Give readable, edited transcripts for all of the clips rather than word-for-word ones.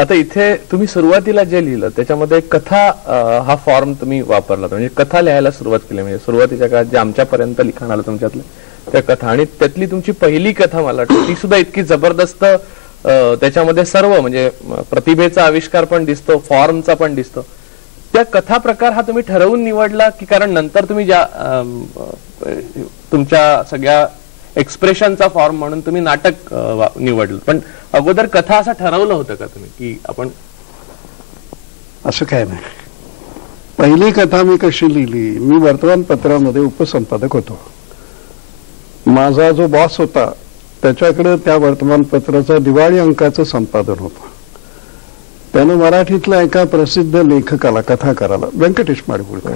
आता इथे तुम्ही सुरुवातीला जे लिहिलं त्याच्यामध्ये कथा हा फॉर्म तुम्ही वापरला, म्हणजे कथा लिहायला सुरुवात केली. म्हणजे सुरुवातीच्या काळात जे आमच्यापर्यंत लिखाण आलं तुमच्यातलं त्या कथा, आणि त्यातली तुमची पहिली कथा मला वाटतं ती सुद्धा इतकी जबरदस्त, त्याच्यामध्ये सर्व म्हणजे प्रतिभेचा आविष्कार पण दिसतो, फॉर्मचा पण दिसतो. त्या कथा प्रकार हा तुम्ही ठरवून निवडला की कारण नंतर तुम्ही ज्या तुमच्या सगळ्या एक्सप्रेशनचा फॉर्म म्हणून तुम्ही नाटक निवडलं, पण अगोदर कथा असं ठरवलं होतं का तुम्ही की आपण? असं काय नाही. पहिली कथा मी कशी लिहिली, मी वर्तमानपत्रामध्ये उपसंपादक होतो. माझा जो बॉस होता त्याच्याकडे त्या वर्तमानपत्राचा दिवाळी अंकाचं संपादन होतं. त्यानं मराठीतल्या एका प्रसिद्ध लेखकाला, कथाकाराला, व्यंकटेश माडगुळकर,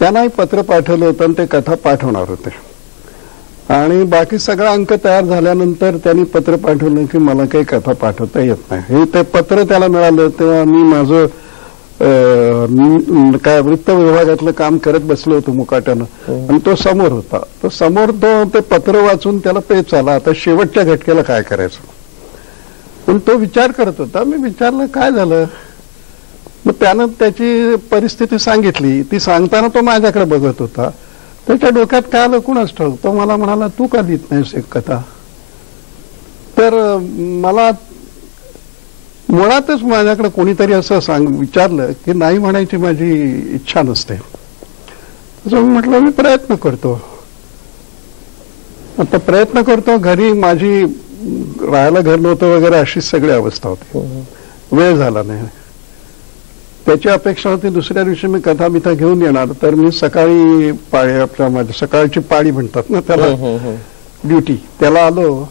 त्यांनाही पत्र पाठवलं होतं आणि ते कथा पाठवणार होते. आणि बाकी सगळा अंक तयार झाल्यानंतर त्यांनी पत्र पाठवलं की मला काही कथा पाठवता येत नाही. हे ते पत्र त्याला मिळालं तेव्हा मी माझं काय वृत्त विभागातलं काम करत बसलो होतो मुकाट्यानं, आणि तो समोर होता. तो समोर ते पत्र वाचून त्याला पेच आला, आता शेवटच्या घटकेला काय करायचं. पण तो विचार करत होता. मी विचारलं काय झालं, मग त्यानं त्याची परिस्थिती सांगितली. ती सांगताना तो माझ्याकडे बघत होता. त्याच्या डोक्यात काय आलं कुणाच ठाऊक. तो मला म्हणाला तू का लिहित नाहीस एक कथा. तर मला मुळातच माझ्याकडे कोणीतरी असं विचारलं की नाही म्हणायची माझी इच्छा नसते. असं मी म्हटलं मी प्रयत्न करतो. आता प्रयत्न करतो. घरी माझी राहायला घर नव्हतं वगैरे अशी सगळी अवस्था होती. वेळ झाला नाही. त्याची अपेक्षा होती दुसऱ्या दिवशी मी कथा बिथा घेऊन येणार, तर मी सकाळी आपल्या सकाळची पाळी म्हणतात ना त्याला, ड्युटी, त्याला आलो.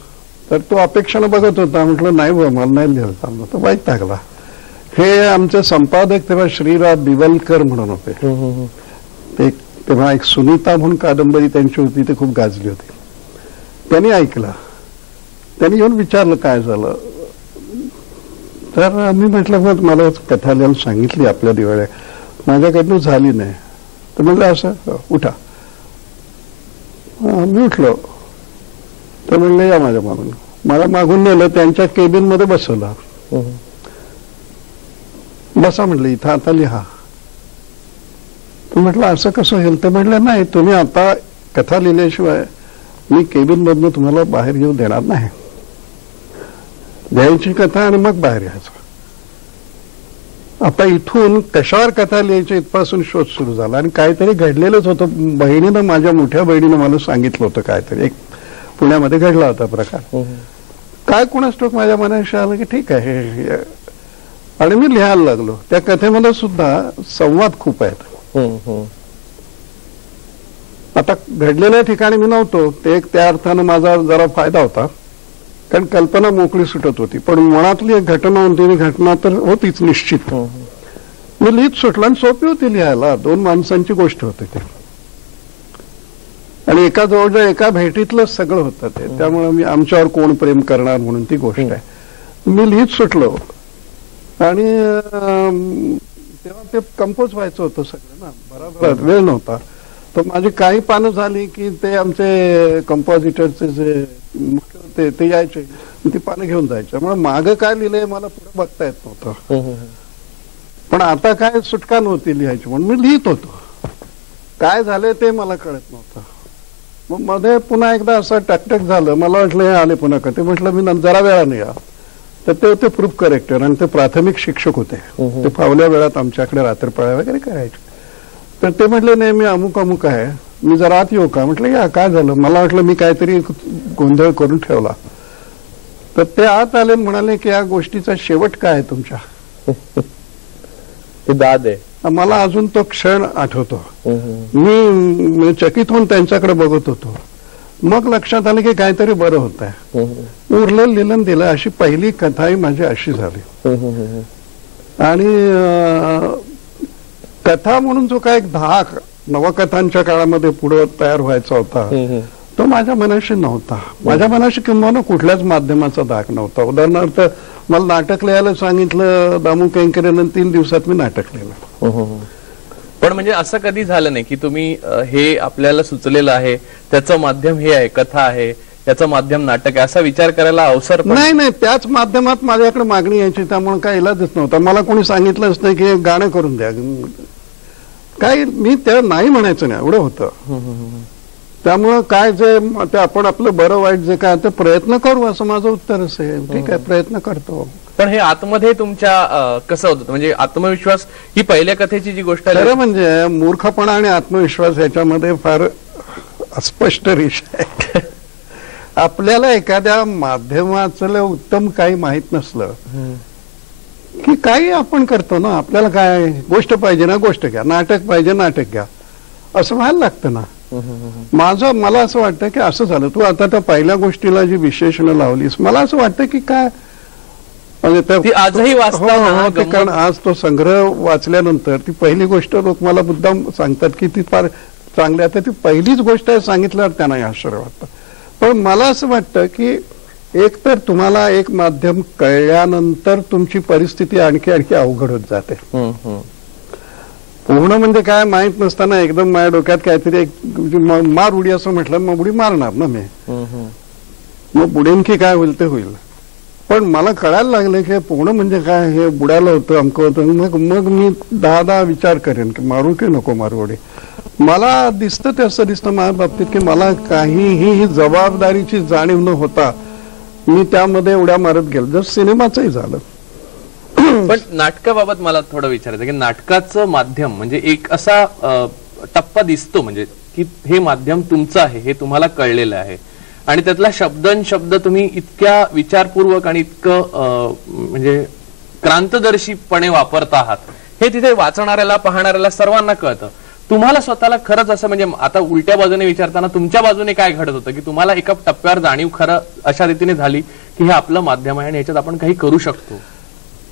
तर तो अपेक्षानं बघत होता. म्हटलं नाही बा मला नाही लिहायचा. तो वाईट टाकला. हे आमचे संपादक तेव्हा श्रीराम दिवलकर म्हणून होते. ते तेव्हा एक सुनीता म्हणून कादंबरी त्यांची होती, ती खूप गाजली होती. त्यांनी ऐकला. त्यांनी येऊन विचारलं काय झालं. तर मी म्हटलं मग मला कथा लिहायला सांगितली आपल्या दिवाळ्या, माझ्याकडनं झाली नाही. तर म्हटलं असं उठा. मी उठलो. तर म्हणलं या माझ्या मागून. मला मागून नेलं, त्यांच्या केबिन मध्ये बसवला. बसा म्हटलं इथं आता लिहा. तर म्हटलं असं कसं होईल. तर म्हटलं नाही तुम्ही आता कथा लिहिल्याशिवाय मी केबिन मधनं तुम्हाला बाहेर येऊ देणार नाही. द्यायची कथा आणि मग बाहेर यायचं. आता इथून कशावर कथा लिहायची इथपासून शोध सुरू झाला. आणि काहीतरी घडलेलंच होतं. बहिणीनं, माझ्या मोठ्या बहिणीनं मला सांगितलं होतं काहीतरी, एक पुण्यामध्ये घडला होता प्रकार. काय कोणाच ठाऊक माझ्या मनाशी आलं की ठीक आहे, आणि मी लिहायला लागलो. त्या कथेमध्ये सुद्धा संवाद खूप आहेत. आता घडलेल्या ठिकाणी मी नव्हतो, ते एक त्या अर्थानं माझा जरा फायदा होता, कारण कल्पना मोकळी सुटत होती. पण मनातली एक घटना होती, घटना तर होतीच निश्चित. मी लिहित सुटलो आणि सोपी होती लिहायला. 2 माणसांची गोष्ट होती ती, आणि एका जवळजवळ एका भेटीतलं सगळं होतं ते. त्यामुळे मी आमच्यावर कोण प्रेम करणार म्हणून ती गोष्ट आहे. मी लिहित सुटलो. आणि तेव्हा ते कंपोज व्हायचं होतं सगळं ना, बरोबर वेळ नव्हता. तर माझी काही पानं झाली की ते आमचे कंपोजिटरचे जे मुख्य होते ते यायचे, ती पानं घेऊन जायचे. त्यामुळे मागं काय लिहिलंय मला पुढे बघता येत नव्हतं. पण आता काय सुटका नव्हती लिहायची, म्हणून मी लिहित होतो. काय झालंय ते मला कळत नव्हतं. मग मध्ये पुन्हा एकदा असं टकटक झालं. मला वाटलं हे आले पुन्हा का. ते म्हटलं मी जरा वेळाने या. तर ते होते प्रूफ करेक्टर, आणि ते प्राथमिक शिक्षक होते. ते फावल्या वेळात आमच्याकडे रात्रपाळ्या वगैरे करायचे. तर ते म्हटले नाही मी अमुक अमुक आहे, मी जरा आत येऊ का. म्हटलं या काय झालं. मला वाटलं मी काहीतरी गोंधळ करून ठेवला. तर ते आत आले म्हणाले की या गोष्टीचा शेवट काय आहे तुमच्या. ते दाद आहे. मला अजून तो क्षण आठवतो. मी चकित होऊन त्यांच्याकडे बघत होतो. मग लक्षात आलं की काहीतरी बरं होत आहे. उरलं लिहिलं दिलं. अशी पहिली कथाही माझी अशी झाली. आणि कथा म्हणून जो काय एक धाक नवकथांच्या काळामध्ये पुढे तयार व्हायचा होता, तो माझ्या मनाशी नव्हता. माझ्या मनाशी किंवा कुठल्याच माध्यमाचा धाक नव्हता. उदाहरणार्थ मला नाटक लिहायला सांगितलं दामू केंकरेनं, 3 दिवसात मी नाटक लिहिलं. पण म्हणजे असं कधी झालं नाही की तुम्ही हे आपल्याला सुचलेलं आहे, त्याचं माध्यम हे आहे, कथा आहे, याचं माध्यम नाटक आहे असा विचार करायला अवसर पण नाही, त्याच माध्यमात माझ्याकडे मागणी यायची, त्यामुळे काय इलाजच नव्हता. मला कोणी सांगितलंच नाही की गाणं करून द्या, काय मी त्या नाही म्हणायचं नाही, एवढं होतं. त्यामुळं काय जे ते आपण आपलं बरं वाईट जे काय ते प्रयत्न करू असं माझं उत्तरच आहे. ठीक आहे, प्रयत्न करतो. पण हे आतमध्ये तुमच्या कसं होतं, म्हणजे आत्मविश्वास ही पहिल्या कथेची जी गोष्ट आहे, खरं म्हणजे मूर्खपणा आणि आत्मविश्वास याच्यामध्ये फार अस्पष्ट रेषा आहे. आपल्याला एखाद्या माध्यमाचं उत्तम काही माहित नसलं की काही आपण करतो ना. आपल्याला काय गोष्ट पाहिजे ना, गोष्ट घ्या, नाटक पाहिजे, नाटक घ्या, असं व्हायला लागतं ना. मला असं वाटतं की असं झालं. तू आता त्या पहिल्या गोष्टीला जी विशेषणं लावलीस, मला असं वाटतं की काय म्हणजे ती आजही वाचता. कारण आज तो संग्रह वाचल्यानंतर ती पहिली गोष्ट लोक मला मुद्दाम सांगतात की ती फार चांगली. आता ती पहिलीच गोष्ट आहे सांगितल्यावर त्यांना आश्चर्य वाटतं. पण मला असं वाटतं की एक तर तुम्हाला एक माध्यम कळल्यानंतर तुमची परिस्थिती आणखी अवघड होत जाते. पूर्ण म्हणजे काय माहित नसताना एकदम माझ्या डोक्यात काहीतरी एक मार उडी असं म्हटलं, मग उडी मारणार ना मी, मग बुडेन की काय होईल ते होईल. पण मला कळायला लागलं की पूर्ण म्हणजे काय, हे बुडायला होतं, अमकं होतं. मग मी 10 विचार करेन की मारू की नको मारू उडी. मला दिसतं ते असं दिसतं माझ्या बाबतीत की मला काहीही ही जबाबदारीची जाणीव न होता मी त्यामध्ये उड्या मारत गेलो, जर सिनेमाचंही झालं. पण नाटकाबाबत मला थोडं विचारायचं की नाटकाचं माध्यम म्हणजे एक असा टप्पा दिसतो, म्हणजे की हे माध्यम तुमचं आहे, हे तुम्हाला कळलेलं आहे आणि त्यातला शब्द तुम्ही इतक्या विचारपूर्वक आणि इतकं म्हणजे क्रांतदर्शीपणे वापरता आहात, हे तिथे वाचणाऱ्याला, पाहणाऱ्याला सर्वांना कळतं. तुम्हाला स्वतःला खरंच असं म्हणजे आता उलट्या बाजूने विचारताना तुमच्या बाजूने काय घडत होतं की तुम्हाला एका टप्प्यावर जाणीव खरं अशा रीतीने झाली की हे आपलं माध्यम आहे आणि याच्यात आपण काही करू शकतो?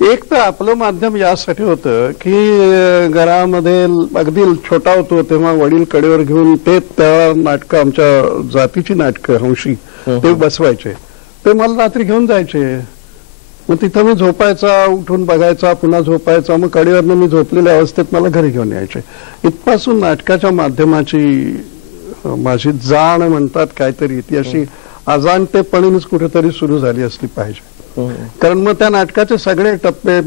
एक तर आपलं माध्यम यासाठी होतं की घरामध्ये अगदी छोटा होतो तेव्हा वडील कडेवर घेऊन ते त्या नाटकं, आमच्या जातीची नाटकं हंशी ते बसवायचे. ते मला रात्री घेऊन जायचे, मग तिथं मी झोपायचा, उठून बघायचा, पुन्हा झोपायचा, मग कडेवरनं मी झोपलेल्या अवस्थेत मला घरी घेऊन यायचे. इथपासून नाटकाच्या माध्यमाची माझी जाण म्हणतात काहीतरी ती अशी अजाणतेपणीच कुठेतरी सुरू झाली असली पाहिजे. कारण मग त्या नाटकाचे सगळे टप्पे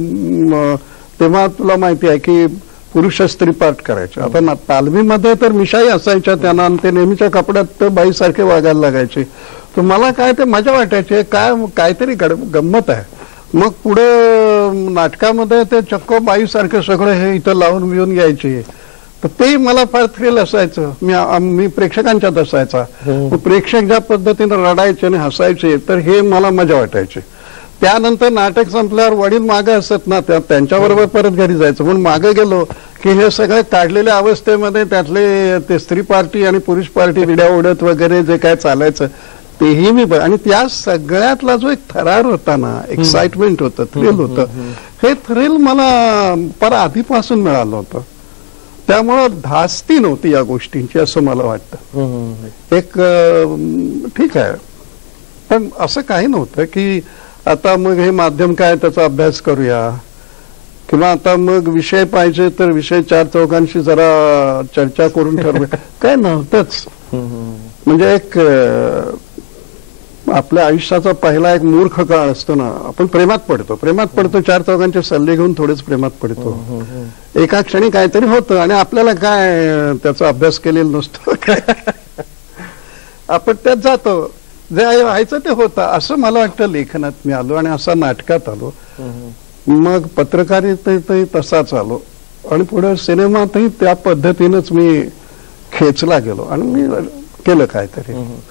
तेव्हा तुला माहिती आहे की पुरुष स्त्री पाठ करायचे. आता तालमीमध्ये तर मिशाई असायच्या त्यांना, आणि ते नेहमीच्या कपड्यात बाईसारखे वागायला लागायचे. तर मला काय ते मजा वाटायची, काहीतरी गंमत आहे. मग पुढे नाटकामध्ये ते चक्क बाईसारखं सगळं हे इथं लावून बिवून घ्यायचे. तर ते मला फार थ्रिल असायचं. मी प्रेक्षकांच्यात असायचा. प्रेक्षक ज्या पद्धतीने रडायचे आणि हसायचे तर हे मला मजा वाटायची. त्यानंतर नाटक संपल्यावर वडील मागे असत ना, त्यांच्याबरोबर परत घरी जायचं. म्हणून मागे गेलो की हे सगळं काढलेल्या अवस्थेमध्ये त्यातले ते स्त्री पार्टी आणि पुरुष पार्टी विड्या उडत वगैरे जे काय चालायचं तेही मी आणि त्या सगळ्यातला जो एक थरार होता ना, एक्साइटमेंट होतं, थ्रिल होतं, हे थ्रिल मला फार आधीपासून मिळालं होतं. त्यामुळं धास्ती नव्हती या गोष्टींची असं मला वाटतं. एक ठीक आहे, पण असं काही नव्हतं की आता मग हे माध्यम काय त्याचा अभ्यास करूया किंवा आता मग विषय पाहिजे तर विषय 4-4 जरा चर्चा करून ठरवूया, काय नव्हतंच. म्हणजे एक आपल्या आयुष्याचा पहिला एक मूर्ख काळ असतो ना, आपण प्रेमात पडतो 4 सल्ले घेऊन थोडेच प्रेमात पडतो. एका क्षणी काहीतरी होतं आणि आपल्याला काय त्याचा अभ्यास केलेला नसतो, आपण त्यात जातो, जे व्हायचं ते होतं. असं मला वाटतं लेखनात मी आलो आणि असं नाटकात आलो, मग पत्रकारितेतही तसाच आलो आणि पुढे सिनेमातही त्या पद्धतीनंच मी खेचला गेलो आणि मी केलं काहीतरी.